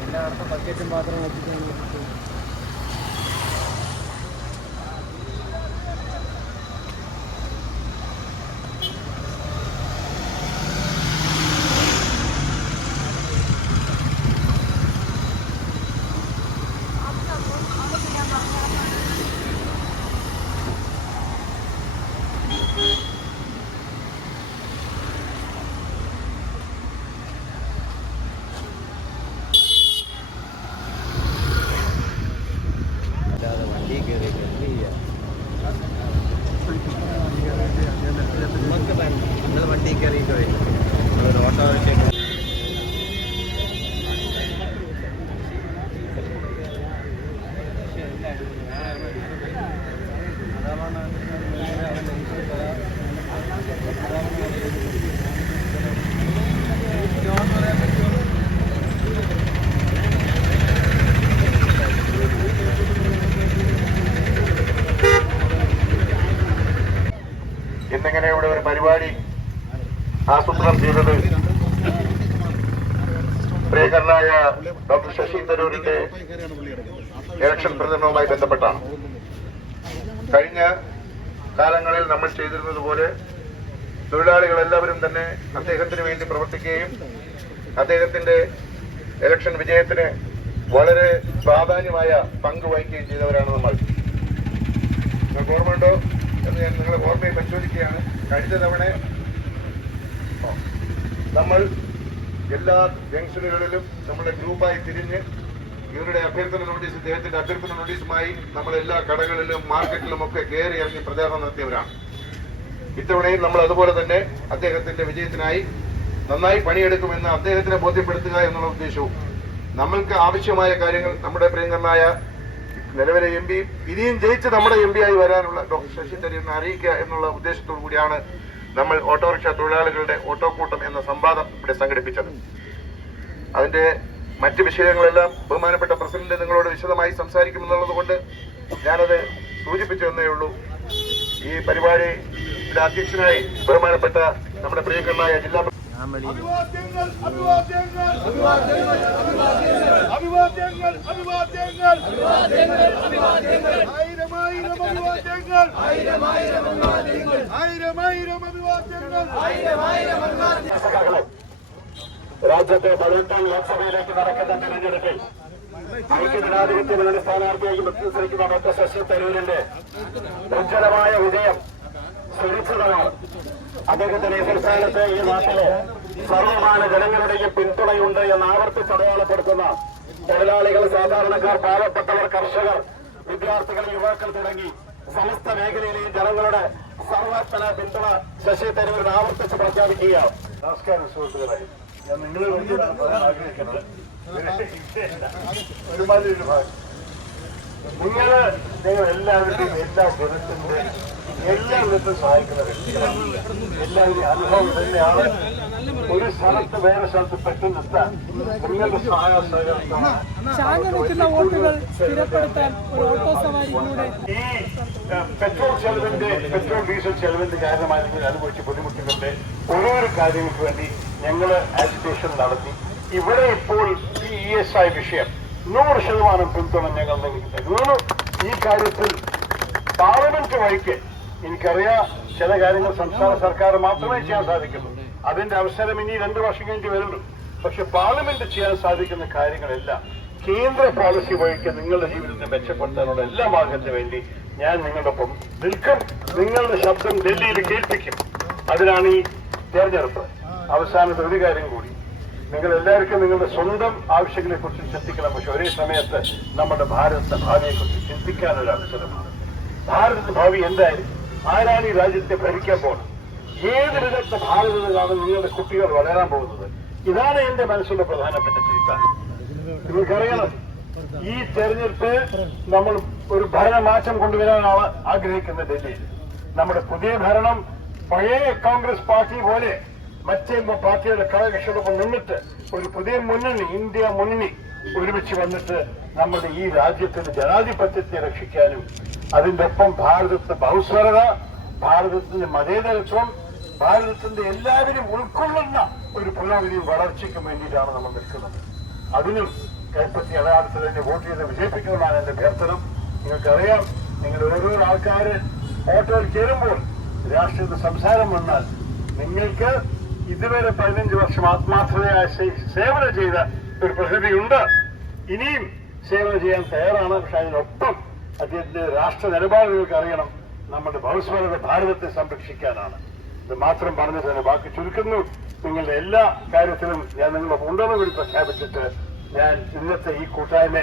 എല്ലായിടത്തും ബക്കറ്റും മാത്രം വെച്ചിട്ടുണ്ട് എന്നിങ്ങനെ ഇവിടെ ഒരു പരിപാടി ആസൂത്രണം ചെയ്തത് പ്രിയകരനായ ഡോക്ടർ ശശി തരൂരിന്റെ ഇലക്ഷൻ പ്രചരണവുമായി ബന്ധപ്പെട്ടാണ്. കഴിഞ്ഞ കാലങ്ങളിൽ നമ്മൾ ചെയ്തിരുന്നത് പോലെ തൊഴിലാളികൾ എല്ലാവരും തന്നെ അദ്ദേഹത്തിന് വേണ്ടി പ്രവർത്തിക്കുകയും അദ്ദേഹത്തിന്റെ ഇലക്ഷൻ വിജയത്തിന് വളരെ പ്രാധാന്യമായ പങ്ക് വഹിക്കുകയും ചെയ്തവരാണ് നമ്മൾ. ഓർമ്മയുണ്ടോ? എന്ന് ഞാൻ നിങ്ങളെ ഓർമ്മയെ പരിശോധിക്കുകയാണ്. കഴിഞ്ഞ തവണ നമ്മൾ എല്ലാ ജംഗ്ഷനുകളിലും നമ്മുടെ ഗ്രൂപ്പായി തിരിഞ്ഞ് ഇവരുടെ അഭ്യർത്ഥന നോട്ടീസ് ഇദ്ദേഹത്തിന്റെ അഭ്യർത്ഥന നോട്ടീസുമായി നമ്മൾ എല്ലാ കടകളിലും മാർക്കറ്റിലും ഒക്കെ കയറി ഇറങ്ങി പ്രചാരണം നടത്തിയവരാണ്. ഇത്തവണയും നമ്മൾ അതുപോലെ തന്നെ അദ്ദേഹത്തിന്റെ വിജയത്തിനായി നന്നായി പണിയെടുക്കുമെന്ന് അദ്ദേഹത്തിനെ ബോധ്യപ്പെടുത്തുക എന്നുള്ള ഉദ്ദേശവും നമ്മൾക്ക് ആവശ്യമായ കാര്യങ്ങൾ നമ്മുടെ പ്രിയങ്കരനായ നിലവിലെ എം പി ഇനിയും ജയിച്ച് നമ്മുടെ എം പി ആയി വരാനുള്ള ഡോക്ടർ ശശി തരൂരിനെ അറിയിക്കുക എന്നുള്ള ഉദ്ദേശത്തോടു കൂടിയാണ് നമ്മൾ ഓട്ടോറിക്ഷ തൊഴിലാളികളുടെ ഓട്ടോ കൂട്ടം എന്ന സംവാദം ഇവിടെ സംഘടിപ്പിച്ചത്. അതിന്റെ മറ്റ് വിഷയങ്ങളെല്ലാം ബഹുമാനപ്പെട്ട പ്രസിഡന്റ് നിങ്ങളോട് വിശദമായി സംസാരിക്കുമെന്നുള്ളത് കൊണ്ട് ഞാനത് സൂചിപ്പിച്ചു എന്നേ ഉള്ളൂ. ഈ പരിപാടിയുടെ അധ്യക്ഷനായി ബഹുമാനപ്പെട്ട നമ്മുടെ പ്രിയങ്കരനായ ജില്ലാ സഖാക്കളെ, രാജ്യത്തെ പതിനെട്ടാം ലോക്സഭയിലേക്ക് നടക്കുന്ന തെരഞ്ഞെടുപ്പിൽ ഐക്യജനാധിപത്യ മുന്നണി സ്ഥാനാർത്ഥിയായി മത്സരിക്കുന്ന ഡോക്ടർ ശശി തരൂരിന്റെ ഉജ്ജ്വലമായ വിജയം സുരക്ഷിതമാണ് അദ്ദേഹത്തിന് ഈ സംസ്ഥാനത്തെ ഈ നാട്ടിലെ സർവമാന ജനങ്ങളുടെയും പിന്തുണയുണ്ട് എന്ന് ആവർത്തിച്ച് അടയാളപ്പെടുത്തുന്ന തൊഴിലാളികൾ സാധാരണക്കാർ പാവപ്പെട്ടവർ കർഷകർ വിദ്യാർത്ഥികൾ യുവാക്കൾ തുടങ്ങി സമസ്ത മേഖലയിലെയും ജനങ്ങളുടെ സർവാത്മന പിന്തുണ ശശി തരൂരിന് ആവർത്തിച്ച് പ്രഖ്യാപിക്കുകയാണ്. നമസ്കാരം സുഹൃത്തുക്കളെ. ഒരുമാതിരി ഒരു ഭാഗം എല്ലാവരുടെയും എല്ലാ ഗുണത്തിന്റെ എല്ലാ വിധത്തിലും സഹായിക്കുന്ന വ്യക്തികളാണ് എല്ലാവരും അനുഭവം തന്നെയാണ് ഒരു സ്ഥലത്ത് വേറെ സ്ഥലത്ത് പെട്ടെന്നെത്താൻ നിങ്ങളുടെ സഹായ സഹകരണം ഈ പെട്രോൾ ചെലവിന്റെ പെട്രോൾ ഡീസൽ ചെലവിന്റെ കാരണമായി നിങ്ങൾ അനുഭവിച്ച ബുദ്ധിമുട്ടുകളുടെ ഓരോരോ കാര്യങ്ങൾക്ക് വേണ്ടി ഞങ്ങൾ ആജിറ്റേഷൻ നടത്തി. ഇവിടെ ഇപ്പോൾ ഈ ഇ എസ് ഐ വിഷയം നൂറ് ശതമാനം പിന്തുണ ഞങ്ങൾ നൽകിയിട്ടുണ്ട്. മൂന്ന് ഈ കാര്യത്തിൽ പാർലമെന്റ് വഴിക്ക് എനിക്കറിയാം ചില കാര്യങ്ങൾ സംസ്ഥാന സർക്കാർ മാത്രമേ ചെയ്യാൻ സാധിക്കുള്ളൂ. അതിന്റെ അവസരം ഇനി രണ്ടു വർഷം കഴിഞ്ഞ് വരുള്ളൂ. പക്ഷെ പാർലമെന്റ് ചെയ്യാൻ സാധിക്കുന്ന കാര്യങ്ങളെല്ലാം കേന്ദ്ര പോളിസി വഴിക്ക് നിങ്ങളുടെ ജീവിതത്തെ മെച്ചപ്പെടുത്താനുള്ള എല്ലാ മാർഗത്തിന് വേണ്ടി ഞാൻ നിങ്ങളുടെ ഒപ്പം നിൽക്കും. നിങ്ങളുടെ ശബ്ദം ഡൽഹിയിൽ കേൾപ്പിക്കും. അതിനാണ് ഈ തെരഞ്ഞെടുപ്പ്. അവസാനത്തെ ഒരു കാര്യം കൂടി. നിങ്ങൾ എല്ലാവർക്കും നിങ്ങളുടെ സ്വന്തം ആവശ്യങ്ങളെ കുറിച്ച് ചിന്തിക്കണം. പക്ഷെ ഒരേ സമയത്ത് നമ്മുടെ ഭാരതത്തെ ഭാവിയെ കുറിച്ച് ചിന്തിക്കാനൊരു അവസരമാണ്. ഭാരതത്തിന്റെ ഭാവി എന്തായാലും ആരാണ് ഈ രാജ്യത്തെ ഭരിക്കാൻ പോകുന്നത്? ഏത് വിധത്തെ ഭാരതത്തിലാണ് നിങ്ങളുടെ കുട്ടികൾ വളരാൻ പോകുന്നത്? ഇതാണ് എന്റെ മനസ്സിലെ പ്രധാനപ്പെട്ട ചിന്ത. നിങ്ങൾക്കറിയണം ഈ തെരഞ്ഞെടുപ്പ് നമ്മൾ ഒരു ഭരണമാറ്റം കൊണ്ടുവരാനാണ് ആഗ്രഹിക്കുന്നത് ഡൽഹിയിൽ. നമ്മുടെ പുതിയ ഭരണം പഴയ കോൺഗ്രസ് പാർട്ടി പോലെ മറ്റേ പാർട്ടിയുടെ കാലകക്ഷോടൊപ്പം നിന്നിട്ട് ഒരു പുതിയ മുന്നണി ഇന്ത്യ മുന്നണി ഒരുമിച്ച് വന്നിട്ട് നമ്മുടെ ഈ രാജ്യത്തിന്റെ ജനാധിപത്യത്തെ രക്ഷിക്കാനും അതിന്റെ ഒപ്പം ഭാരതത്തിന്റെ ബഹുസ്വരത ഭാരതത്തിന്റെ മതേതരത്വം ഭാരതത്തിന്റെ എല്ലാവരും ഉൾക്കൊള്ളുന്ന ഒരു പുരോഗതിയും വളർച്ചയ്ക്കും വേണ്ടിയിട്ടാണ് നമ്മൾ നിൽക്കുന്നത്. അതിനും കൈപ്പറ്റി അടയാളത്തിൽ തന്നെ വോട്ട് ചെയ്ത് വിജയിപ്പിക്കണമെന്നാണ് എന്റെ അഭ്യർത്ഥനം. നിങ്ങൾക്കറിയാം നിങ്ങൾ ഓരോ ആൾക്കാർ ഓട്ടോയിൽ ചേരുമ്പോൾ രാഷ്ട്രീയത്തിൽ സംസാരം വന്നാൽ നിങ്ങൾക്ക് ഇതുവരെ പതിനഞ്ച് വർഷം ആത്മാർത്ഥതയായ സേവനം ചെയ്ത ഒരു പ്രകൃതിയുണ്ട് ഇനിയും സേവനം ചെയ്യാൻ തയ്യാറാണ്. പക്ഷെ അതിനൊപ്പം അദ്ദേഹത്തിന്റെ രാഷ്ട്ര നിലപാടുകൾക്ക് അറിയണം. നമ്മുടെ ഭവിഷ്യത ഭാരതത്തെ സംരക്ഷിക്കാനാണ്. ഇത് മാത്രം പറഞ്ഞു തന്നെ ബാക്കി ചുരുക്കുന്നു. നിങ്ങളുടെ എല്ലാ കാര്യത്തിലും ഞാൻ നിങ്ങളുടെ ഉണ്ടെന്ന് കൂടി പ്രഖ്യാപിച്ചിട്ട് ഞാൻ ഇന്നത്തെ ഈ കൂട്ടായ്മ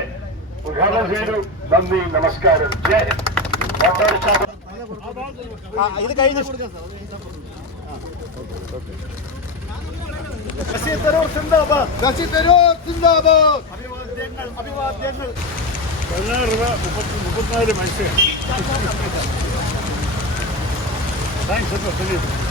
ഉദ്ഘാടനം ചെയ്തു. നന്ദി നമസ്കാരം. ജയ് ഹിന്ദ്. ഓട്ടോറിക്ഷ ഇത് കഴിഞ്ഞ ശശി തരൂർ സിന്ദാബാദ് അഭിവാദ്യങ്ങൾ അഭിവാദ്യങ്ങൾ. പതിനാറ് രൂപ മുപ്പത്തി മുപ്പത്തിനാല് മനുഷ്യർ താങ്ക്സ്